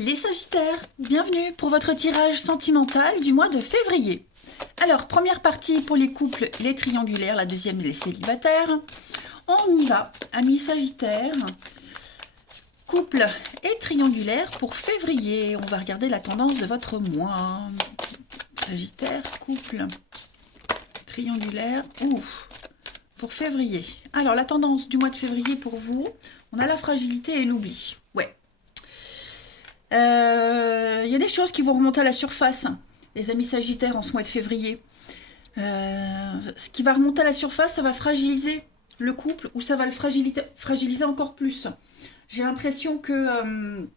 Les Sagittaires, bienvenue pour votre tirage sentimental du mois de février. Alors, première partie pour les couples, les triangulaires, la deuxième, les célibataires. On y va, amis Sagittaires, couple et triangulaire pour février. On va regarder la tendance de votre mois. Sagittaire, couple, triangulaire, pour février. Alors, la tendance du mois de février pour vous, on a la fragilité et l'oubli. Ouais. Il y a des choses qui vont remonter à la surface, les amis Sagittaires, en ce mois de février. Ce qui va remonter à la surface, ça va fragiliser le couple ou ça va le fragiliser encore plus. J'ai l'impression que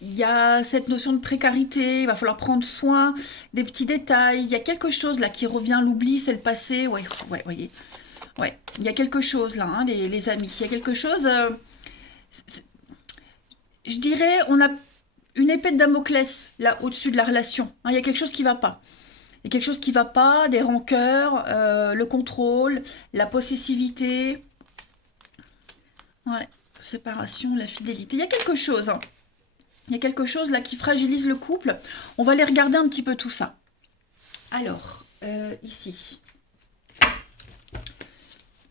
il y a cette notion de précarité, il va falloir prendre soin des petits détails. Il y a quelque chose là qui revient, l'oubli, c'est le passé. Ouais, voyez. Ouais, il y a quelque chose là, hein, les amis. Il y a quelque chose... je dirais, on a une épée de Damoclès là au-dessus de la relation. Hein, il y a quelque chose qui ne va pas. Il y a quelque chose qui ne va pas, des rancœurs, le contrôle, la possessivité. Ouais, séparation, la fidélité. Il y a quelque chose. Hein. Il y a quelque chose là qui fragilise le couple. On va aller regarder un petit peu tout ça. Alors, ici.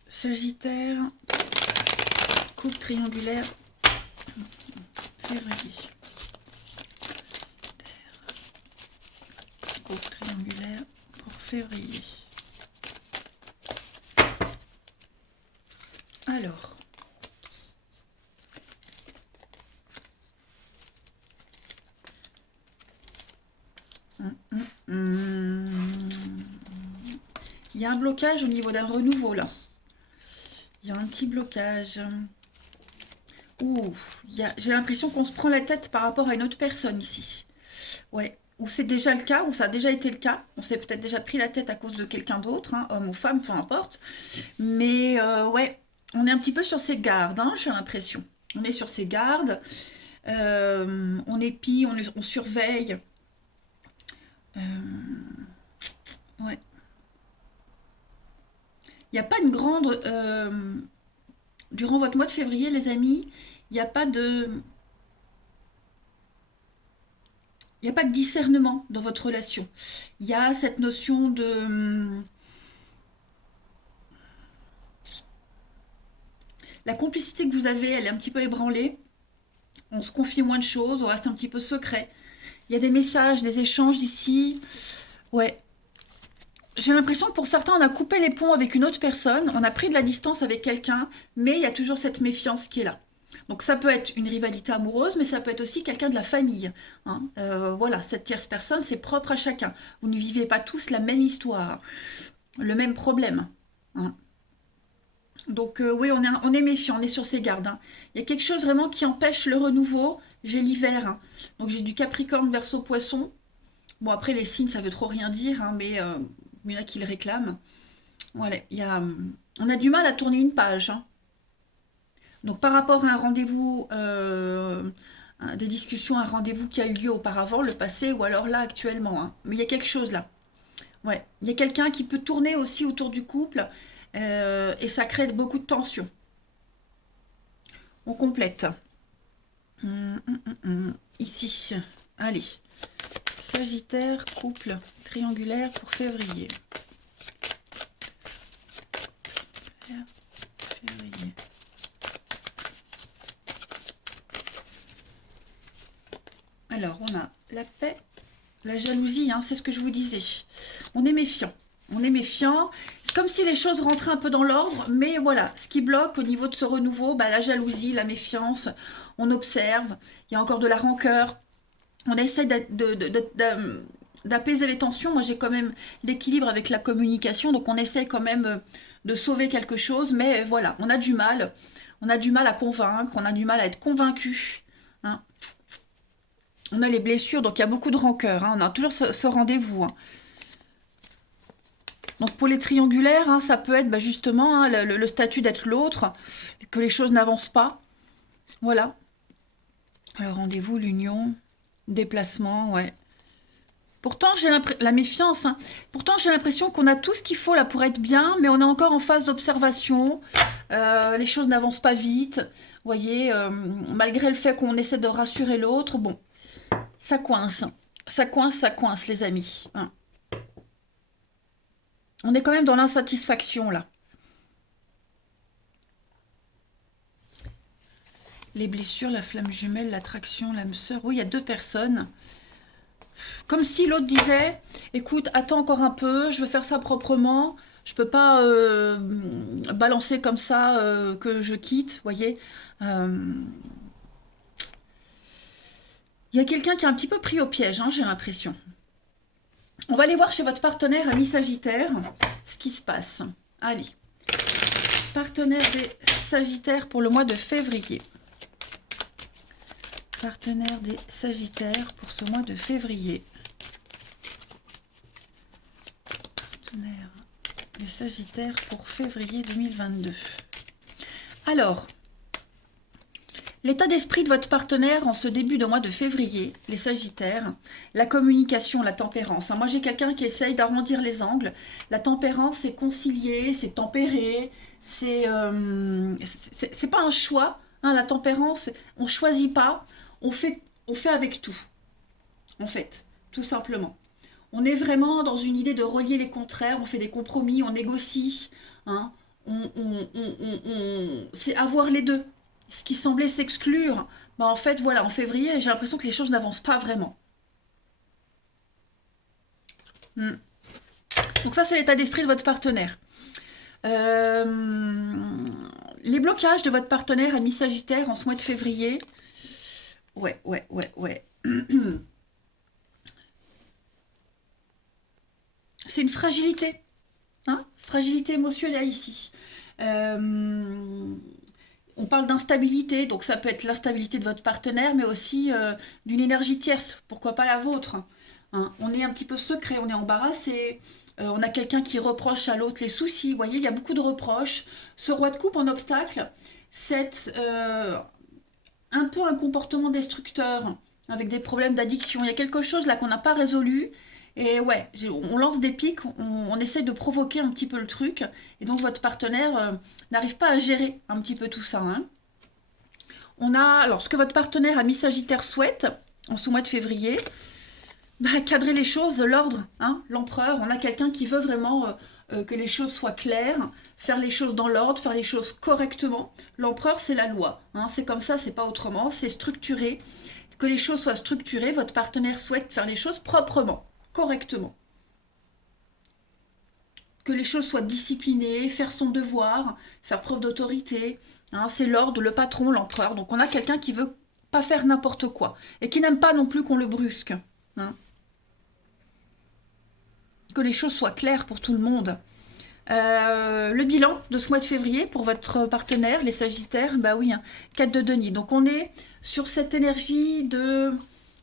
Sagittaire, couple triangulaire. Février. Coupe triangulaire pour février. Alors. Il y a un blocage au niveau d'un renouveau là. Il y a un petit blocage. J'ai l'impression qu'on se prend la tête par rapport à une autre personne ici. Ouais, ou c'est déjà le cas, ou ça a déjà été le cas. On s'est peut-être déjà pris la tête à cause de quelqu'un d'autre, hein, homme ou femme, peu importe. Mais ouais, on est un petit peu sur ses gardes, hein, j'ai l'impression. On est sur ses gardes, on épie, on surveille. Ouais. Il n'y a pas une grande... durant votre mois de février, les amis, il n'y a pas de... Il n'y a pas de discernement dans votre relation. Il y a cette notion de... La complicité que vous avez, elle est un petit peu ébranlée. On se confie moins de choses, on reste un petit peu secret. Il y a des messages, des échanges ici. Ouais. J'ai l'impression que pour certains, on a coupé les ponts avec une autre personne, on a pris de la distance avec quelqu'un, mais il y a toujours cette méfiance qui est là. Donc ça peut être une rivalité amoureuse, mais ça peut être aussi quelqu'un de la famille. Hein. Voilà, cette tierce personne, c'est propre à chacun. Vous ne vivez pas tous la même histoire, le même problème. Hein. Donc oui, on est méfiant, on est sur ses gardes. Hein. Il y a quelque chose vraiment qui empêche le renouveau. J'ai l'hiver, hein. Donc j'ai du Capricorne, Verseau, Poisson. Bon, après, les signes, ça veut trop rien dire, hein, mais il y en a qui le réclament. Voilà, on a du mal à tourner une page. Hein. Donc, par rapport à un rendez-vous, des discussions, un rendez-vous qui a eu lieu auparavant, le passé, ou alors là, actuellement. Hein. Mais il y a quelque chose là. Ouais, il y a quelqu'un qui peut tourner aussi autour du couple, et ça crée beaucoup de tension. On complète. Ici, allez. Sagittaire, couple, triangulaire pour février. Février. Alors, on a la paix, la jalousie, hein, c'est ce que je vous disais. On est méfiant. On est méfiant. C'est comme si les choses rentraient un peu dans l'ordre, mais voilà, ce qui bloque au niveau de ce renouveau, bah, la jalousie, la méfiance, on observe, il y a encore de la rancœur. On essaie d'apaiser les tensions. Moi, j'ai quand même l'équilibre avec la communication, donc on essaie quand même de sauver quelque chose, mais voilà, on a du mal. On a du mal à convaincre, on a du mal à être convaincu. Hein. On a les blessures, donc il y a beaucoup de rancœur. Hein. On a toujours ce rendez-vous. Hein. Donc pour les triangulaires, hein, ça peut être bah, justement hein, le statut d'être l'autre, que les choses n'avancent pas. Voilà. Le rendez-vous, l'union, déplacement, ouais. Pourtant, j'ai l'impression, la méfiance, hein. Pourtant, j'ai l'impression qu'on a tout ce qu'il faut là pour être bien, mais on est encore en phase d'observation. Les choses n'avancent pas vite. Vous voyez, malgré le fait qu'on essaie de rassurer l'autre, bon, ça coince. Ça coince, les amis, hein. On est quand même dans l'insatisfaction là. Les blessures, la flamme jumelle, l'attraction, l'âme sœur. Oui, il y a deux personnes. Comme si l'autre disait, écoute, attends encore un peu, je veux faire ça proprement, je peux pas balancer comme ça que je quitte, vous voyez. Euh, Il y a quelqu'un qui est un petit peu pris au piège, hein, j'ai l'impression. On va aller voir chez votre partenaire ami Sagittaire ce qui se passe. Allez, partenaire des Sagittaires pour le mois de février. Partenaire des Sagittaires pour ce mois de février. Partenaire des Sagittaires pour février 2022. Alors, l'état d'esprit de votre partenaire en ce début de mois de février, les Sagittaires, la communication, la tempérance. Moi, j'ai quelqu'un qui essaye d'arrondir les angles. La tempérance, c'est concilier, c'est tempérer, c'est pas un choix. Hein, la tempérance, on choisit pas, on fait avec tout, en fait, tout simplement. On est vraiment dans une idée de relier les contraires, on fait des compromis, on négocie, hein, c'est avoir les deux. Ce qui semblait s'exclure, bah en fait, voilà, en février, j'ai l'impression que les choses n'avancent pas vraiment. Donc ça, c'est l'état d'esprit de votre partenaire. Les blocages de votre partenaire ami Sagittaire en ce mois de février. Ouais. C'est une fragilité. Hein, fragilité émotionnelle ici. On parle d'instabilité, donc ça peut être l'instabilité de votre partenaire, mais aussi d'une énergie tierce, pourquoi pas la vôtre. Hein. On est un petit peu secret, on est embarrassé, on a quelqu'un qui reproche à l'autre les soucis, vous voyez, il y a beaucoup de reproches. Ce roi de coupe en obstacle, c'est un peu un comportement destructeur, avec des problèmes d'addiction. Il y a quelque chose là qu'on n'a pas résolu. Et ouais, on lance des pics, on essaie de provoquer un petit peu le truc. Et donc votre partenaire n'arrive pas à gérer un petit peu tout ça. Hein. Alors ce que votre partenaire ami Sagittaire souhaite en ce mois de février, cadrer les choses, l'ordre, hein, l'empereur. On a quelqu'un qui veut vraiment que les choses soient claires, faire les choses dans l'ordre, faire les choses correctement. L'empereur, c'est la loi. Hein, c'est comme ça, c'est pas autrement. C'est structuré. Que les choses soient structurées. Votre partenaire souhaite faire les choses proprement, correctement. Que les choses soient disciplinées, faire son devoir, faire preuve d'autorité. Hein, c'est l'ordre, le patron, l'empereur. Donc on a quelqu'un qui veut pas faire n'importe quoi. Et qui n'aime pas non plus qu'on le brusque. Hein. Que les choses soient claires pour tout le monde. Le bilan de ce mois de février pour votre partenaire, les Sagittaires, bah oui, hein, 4 de denier. Donc on est sur cette énergie de...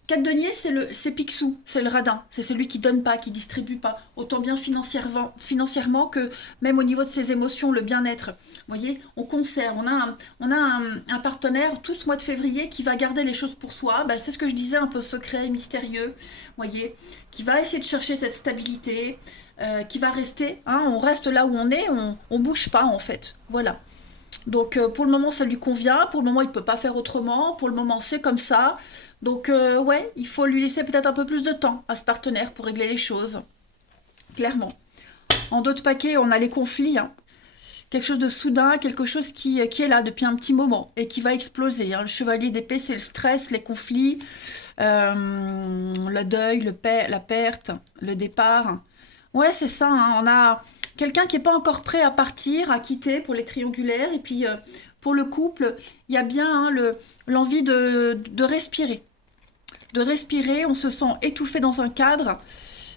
4 denier, c'est Picsou, c'est le radin, c'est celui qui donne pas, qui distribue pas, autant bien financièrement que même au niveau de ses émotions, le bien-être. Vous voyez, on conserve, on a un partenaire tout ce mois de février qui va garder les choses pour soi, c'est ce que je disais, un peu secret, mystérieux, vous voyez, qui va essayer de chercher cette stabilité, qui va rester, hein, on reste là où on est, on bouge pas en fait, voilà. Donc pour le moment ça lui convient, pour le moment il ne peut pas faire autrement, pour le moment c'est comme ça. Donc ouais, il faut lui laisser peut-être un peu plus de temps à ce partenaire pour régler les choses, clairement. En d'autres paquets, on a les conflits, hein. Quelque chose de soudain, quelque chose qui est là depuis un petit moment et qui va exploser. Hein. Le chevalier d'épée, c'est le stress, les conflits, le deuil, la perte, le départ. Ouais, c'est ça, hein. On a quelqu'un qui n'est pas encore prêt à partir, à quitter pour les triangulaires. Et puis, pour le couple, il y a bien hein, l'envie de respirer. De respirer, on se sent étouffé dans un cadre.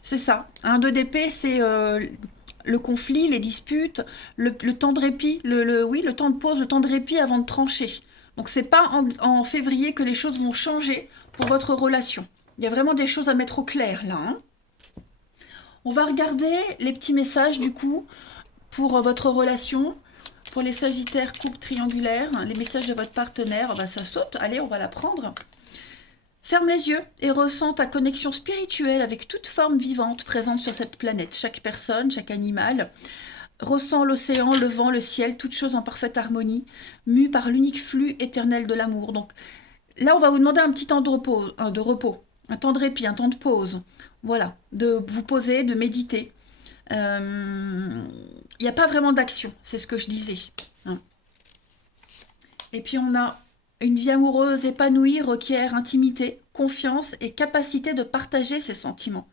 C'est ça. Un 2 d'épée, c'est le conflit, les disputes, le temps de répit, oui, le temps de pause, le temps de répit avant de trancher. Donc, c'est pas en février que les choses vont changer pour votre relation. Il y a vraiment des choses à mettre au clair, là, hein. On va regarder les petits messages du coup pour votre relation, pour les Sagittaires, couple triangulaire, les messages de votre partenaire. Ça saute, allez, on va la prendre. Ferme les yeux et ressens ta connexion spirituelle avec toute forme vivante présente sur cette planète. Chaque personne, chaque animal ressent l'océan, le vent, le ciel, toutes choses en parfaite harmonie, mues par l'unique flux éternel de l'amour. Donc là, on va vous demander un petit temps de repos, un temps de répit, un temps de pause. Voilà, de vous poser, de méditer. Il n'y a pas vraiment d'action, c'est ce que je disais. Hein. Et puis on a une vie amoureuse épanouie requiert intimité, confiance et capacité de partager ses sentiments.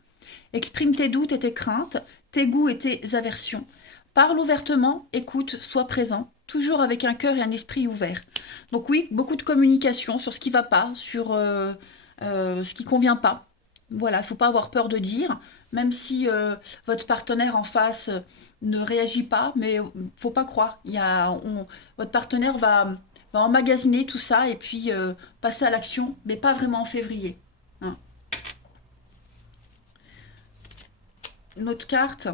Exprime tes doutes et tes craintes, tes goûts et tes aversions. Parle ouvertement, écoute, sois présent, toujours avec un cœur et un esprit ouvert. Donc oui, beaucoup de communication sur ce qui ne va pas, sur ce qui ne convient pas. Voilà, il ne faut pas avoir peur de dire, même si votre partenaire en face ne réagit pas, mais il ne faut pas croire. Votre partenaire va emmagasiner tout ça et puis passer à l'action, mais pas vraiment en février. Hein. Une autre carte.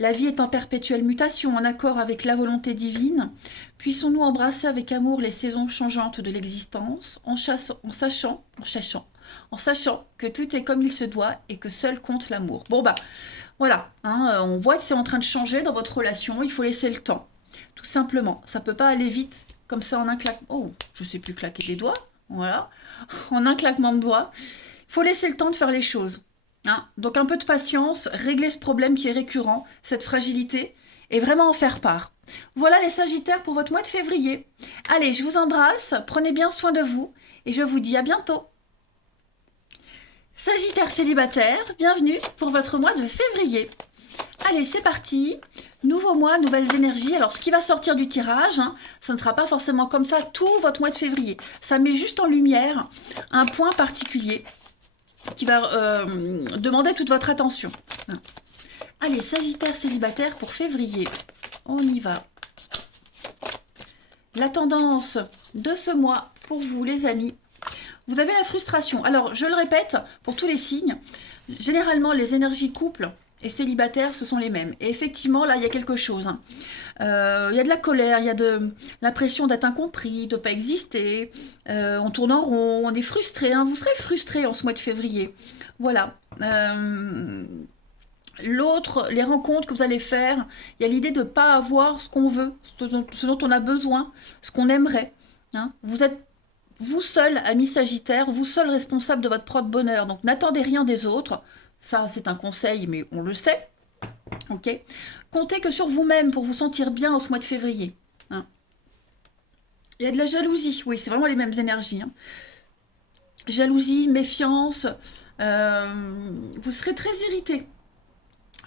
La vie est en perpétuelle mutation, en accord avec la volonté divine. Puissons-nous embrasser avec amour les saisons changeantes de l'existence, en sachant que tout est comme il se doit et que seul compte l'amour. Bon bah, voilà, hein, on voit que c'est en train de changer dans votre relation, il faut laisser le temps, tout simplement. Ça peut pas aller vite, comme ça en un claquement. Oh, je sais plus claquer des doigts, voilà, en un claquement de doigts. Il faut laisser le temps de faire les choses. Hein. Donc un peu de patience, régler ce problème qui est récurrent, cette fragilité, et vraiment en faire part. Voilà les Sagittaires pour votre mois de février. Allez, je vous embrasse, prenez bien soin de vous, et je vous dis à bientôt. Sagittaire célibataire, bienvenue pour votre mois de février. Allez, c'est parti. Nouveau mois, nouvelles énergies. Alors, ce qui va sortir du tirage, hein, ça ne sera pas forcément comme ça tout votre mois de février. Ça met juste en lumière un point particulier qui va demander toute votre attention. Allez, Sagittaire célibataire pour février. On y va. La tendance de ce mois pour vous, les amis. Vous avez la frustration. Alors, je le répète, pour tous les signes, généralement, les énergies couple et célibataire, ce sont les mêmes. Et effectivement, là, il y a quelque chose. Hein. Il y a de la colère, il y a de l'impression d'être incompris, de ne pas exister. On tourne en rond, on est frustré. Hein. Vous serez frustré en ce mois de février. Voilà. L'autre, les rencontres que vous allez faire, il y a l'idée de ne pas avoir ce qu'on veut, ce dont on a besoin, ce qu'on aimerait. Hein. Vous êtes vous seul, ami Sagittaire, vous seul responsable de votre propre bonheur. Donc n'attendez rien des autres. Ça, c'est un conseil, mais on le sait. Ok. Comptez que sur vous-même pour vous sentir bien en ce mois de février. Hein. Il y a de la jalousie. Oui, c'est vraiment les mêmes énergies. Hein. Jalousie, méfiance. Vous serez très irrité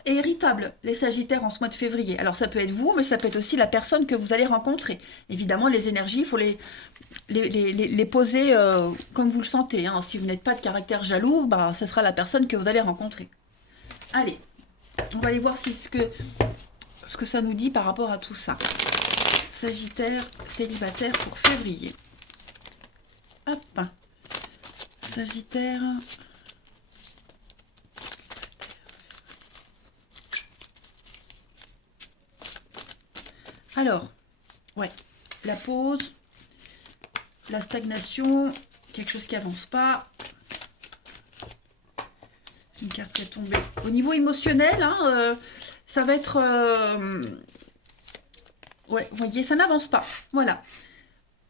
et irritable, les Sagittaires, en ce mois de février. Alors, ça peut être vous, mais ça peut être aussi la personne que vous allez rencontrer. Évidemment, les énergies, il faut les poser comme vous le sentez. Hein. Si vous n'êtes pas de caractère jaloux, bah, ce sera la personne que vous allez rencontrer. Allez, on va aller voir ce que ça nous dit par rapport à tout ça. Sagittaire, célibataire pour février. Hop. Sagittaire. Alors, ouais, la pause, la stagnation, quelque chose qui avance pas. Une carte qui est tombée. Au niveau émotionnel, hein, ça va être... ouais, vous voyez, ça n'avance pas. Voilà.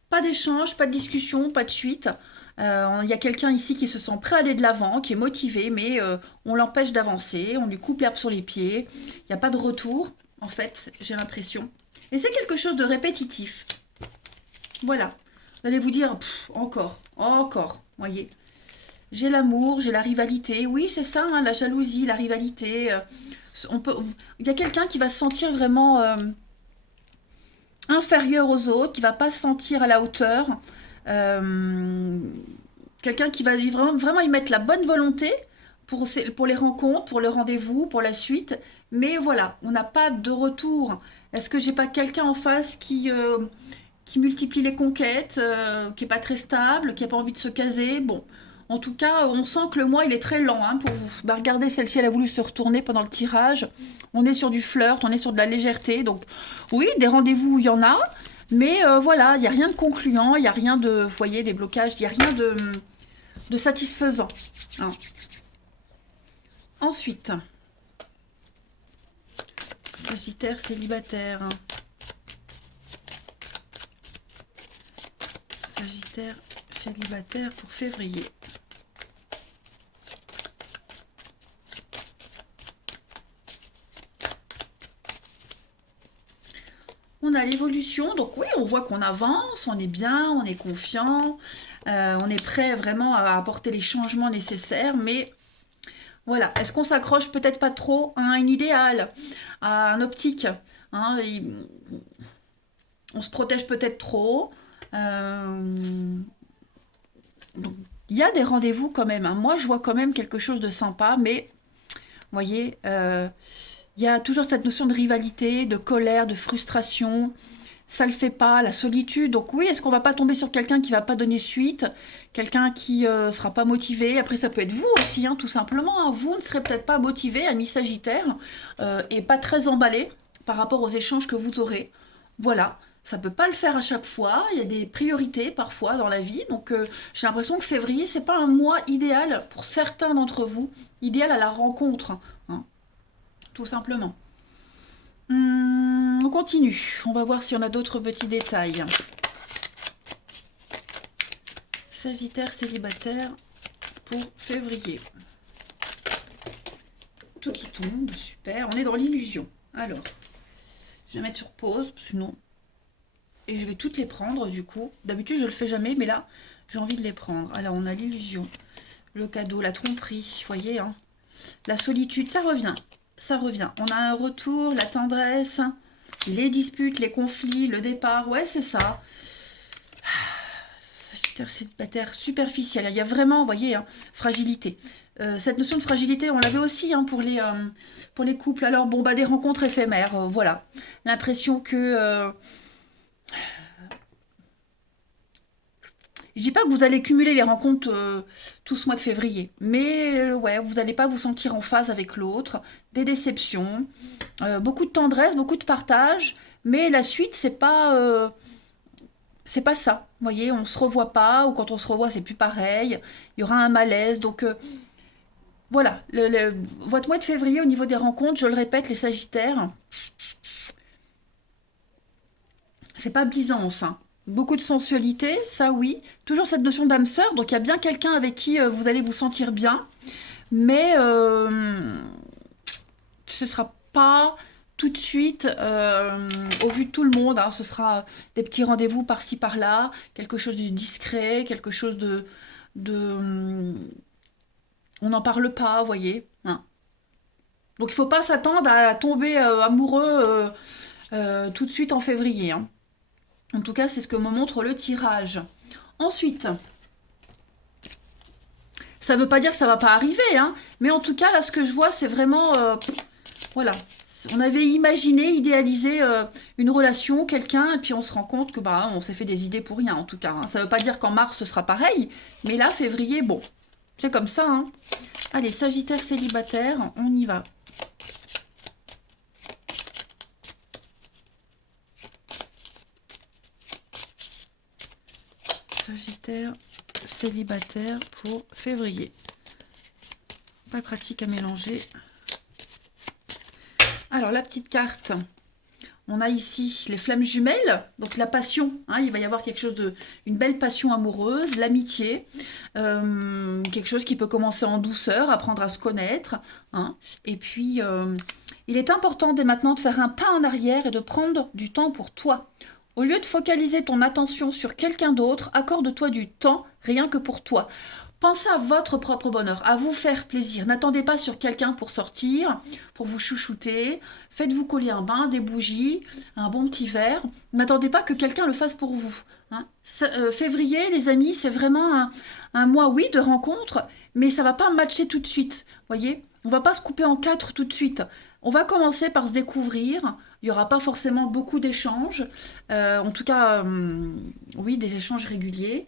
Pas d'échange, pas de discussion, pas de suite. Il y a quelqu'un ici qui se sent prêt à aller de l'avant, qui est motivé, mais on l'empêche d'avancer, on lui coupe l'herbe sur les pieds. Il n'y a pas de retour, en fait, j'ai l'impression. Et c'est quelque chose de répétitif. Voilà. Vous allez vous dire, encore, voyez. J'ai l'amour, j'ai la rivalité. Oui, c'est ça, hein, la jalousie, la rivalité. Il y a quelqu'un qui va se sentir vraiment inférieur aux autres, qui va pas se sentir à la hauteur. Quelqu'un qui va vraiment y mettre la bonne volonté pour les rencontres, pour le rendez-vous, pour la suite. Mais voilà, on n'a pas de retour. Est-ce que j'ai pas quelqu'un en face qui multiplie les conquêtes, qui est pas très stable, qui a pas envie de se caser? Bon, en tout cas, on sent que le mois, il est très lent hein, pour vous. Bah, regardez, celle-ci, elle a voulu se retourner pendant le tirage. On est sur du flirt, on est sur de la légèreté. Donc, oui, des rendez-vous, il y en a. Mais voilà, il n'y a rien de concluant, il n'y a rien de, vous voyez, des blocages, il n'y a rien de satisfaisant. Hein. Ensuite, Sagittaire célibataire. Sagittaire célibataire pour février. On a l'évolution, donc oui, on voit qu'on avance, on est bien, on est confiant, on est prêt vraiment à apporter les changements nécessaires, mais voilà, est-ce qu'on s'accroche peut-être pas trop à un idéal, à un optique, hein, on se protège peut-être trop. Donc, il y a des rendez-vous quand même, hein. Moi, je vois quand même quelque chose de sympa, mais vous voyez, il y a toujours cette notion de rivalité, de colère, de frustration. Ça le fait pas, la solitude. Donc oui, est-ce qu'on va pas tomber sur quelqu'un qui va pas donner suite, quelqu'un qui sera pas motivé. Après, ça peut être vous aussi, hein, tout simplement. Hein. Vous ne serez peut-être pas motivé, ami Sagittaire, et pas très emballé par rapport aux échanges que vous aurez. Voilà. Ça peut pas le faire à chaque fois. Il y a des priorités parfois dans la vie. Donc j'ai l'impression que février, c'est pas un mois idéal pour certains d'entre vous, idéal à la rencontre, hein, tout simplement. On continue. On va voir si on a d'autres petits détails. Sagittaire célibataire pour février. Tout qui tombe, super. On est dans l'illusion. Alors, je vais mettre sur pause, sinon... Et je vais toutes les prendre, du coup. D'habitude, je le fais jamais, mais là, j'ai envie de les prendre. Alors, on a l'illusion, le cadeau, la tromperie, vous voyez, hein. La solitude, ça revient. Ça revient. On a un retour, la tendresse, les disputes, les conflits, le départ. Ouais, c'est ça. Sagittaire célibataire superficiel. Il y a vraiment, vous voyez, hein, fragilité. Cette notion de fragilité, on l'avait aussi, hein, pour les couples. Alors, bon, bah, des rencontres éphémères, voilà. L'impression que... je dis pas que vous allez cumuler les rencontres tout ce mois de février, mais ouais, vous n'allez pas vous sentir en phase avec l'autre, des déceptions, beaucoup de tendresse, beaucoup de partage, mais la suite c'est pas ça. Vous voyez, on se revoit pas, ou quand on se revoit c'est plus pareil. Il y aura un malaise, donc voilà. Votre mois de février au niveau des rencontres, je le répète, les Sagittaires, c'est pas Byzance, hein. Beaucoup de sensualité, ça oui. Toujours cette notion d'âme sœur, donc il y a bien quelqu'un avec qui vous allez vous sentir bien, mais ce sera pas tout de suite au vu de tout le monde, hein. Ce sera des petits rendez-vous par-ci par-là, quelque chose de discret, quelque chose de on n'en parle pas, vous voyez, hein. Donc il faut pas s'attendre à tomber amoureux tout de suite en février, hein. En tout cas, c'est ce que me montre le tirage. Ensuite, ça ne veut pas dire que ça ne va pas arriver, hein, mais en tout cas, là, ce que je vois, c'est vraiment... voilà. On avait imaginé, idéalisé une relation, quelqu'un, et puis on se rend compte que bah, on s'est fait des idées pour rien, en tout cas, hein. Ça ne veut pas dire qu'en mars, ce sera pareil, mais là, février, bon, c'est comme ça, hein. Allez, Sagittaire célibataire, on y va. Sagittaire célibataire pour février. Pas pratique à mélanger. Alors, la petite carte, on a ici les flammes jumelles, donc la passion, hein, il va y avoir quelque chose une belle passion amoureuse, l'amitié, quelque chose qui peut commencer en douceur, apprendre à se connaître, hein. Et puis, il est important dès maintenant de faire un pas en arrière et de prendre du temps pour toi. Au lieu de focaliser ton attention sur quelqu'un d'autre, accorde-toi du temps rien que pour toi. Pensez à votre propre bonheur, à vous faire plaisir. N'attendez pas sur quelqu'un pour sortir, pour vous chouchouter. Faites-vous coller un bain, des bougies, un bon petit verre. N'attendez pas que quelqu'un le fasse pour vous, hein. Février, les amis, c'est vraiment un mois, oui, de rencontres, mais ça va pas matcher tout de suite. Voyez, on va pas se couper en quatre tout de suite. On va commencer par se découvrir. Il n'y aura pas forcément beaucoup d'échanges. En tout cas, oui, des échanges réguliers.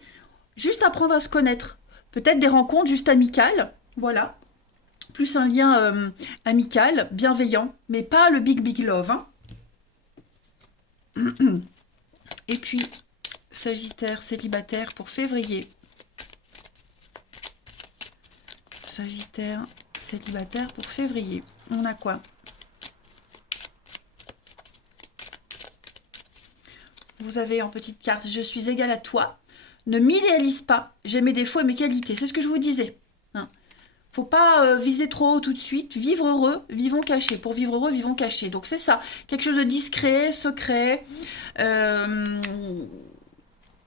Juste apprendre à se connaître. Peut-être des rencontres juste amicales. Voilà. Plus un lien amical, bienveillant. Mais pas le big, big love, hein. Et puis, Sagittaire célibataire pour février. Sagittaire, célibataire pour février. On a quoi? Vous avez en petite carte, je suis égale à toi. Ne m'idéalise pas, j'ai mes défauts et mes qualités. C'est ce que je vous disais. Hein. Faut pas viser trop haut tout de suite. Vivre heureux, vivons cachés. Pour vivre heureux, vivons cachés. Donc c'est ça. Quelque chose de discret, secret,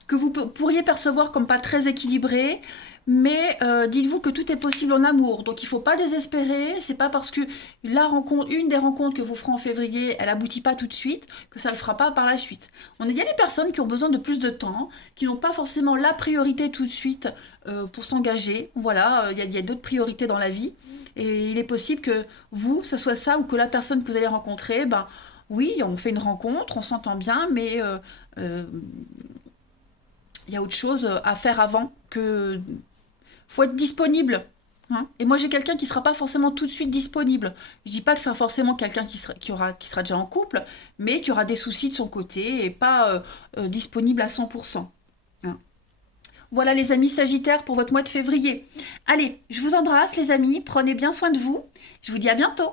que vous pourriez percevoir comme pas très équilibré. Mais dites-vous que tout est possible en amour. Donc il ne faut pas désespérer. C'est pas parce que une des rencontres que vous ferez en février, elle aboutit pas tout de suite, que ça ne le fera pas par la suite. Il y a des personnes qui ont besoin de plus de temps, qui n'ont pas forcément la priorité tout de suite pour s'engager. Voilà, il y a d'autres priorités dans la vie. Et il est possible que vous, ce soit ça, ou que la personne que vous allez rencontrer, ben oui, on fait une rencontre, on s'entend bien, mais il y a autre chose à faire avant que faut être disponible. Hein. Et moi, j'ai quelqu'un qui ne sera pas forcément tout de suite disponible. Je dis pas que c'est forcément quelqu'un qui sera déjà en couple, mais qui aura des soucis de son côté et pas disponible à 100%. Hein. Voilà les amis Sagittaires pour votre mois de février. Allez, je vous embrasse les amis, prenez bien soin de vous. Je vous dis à bientôt.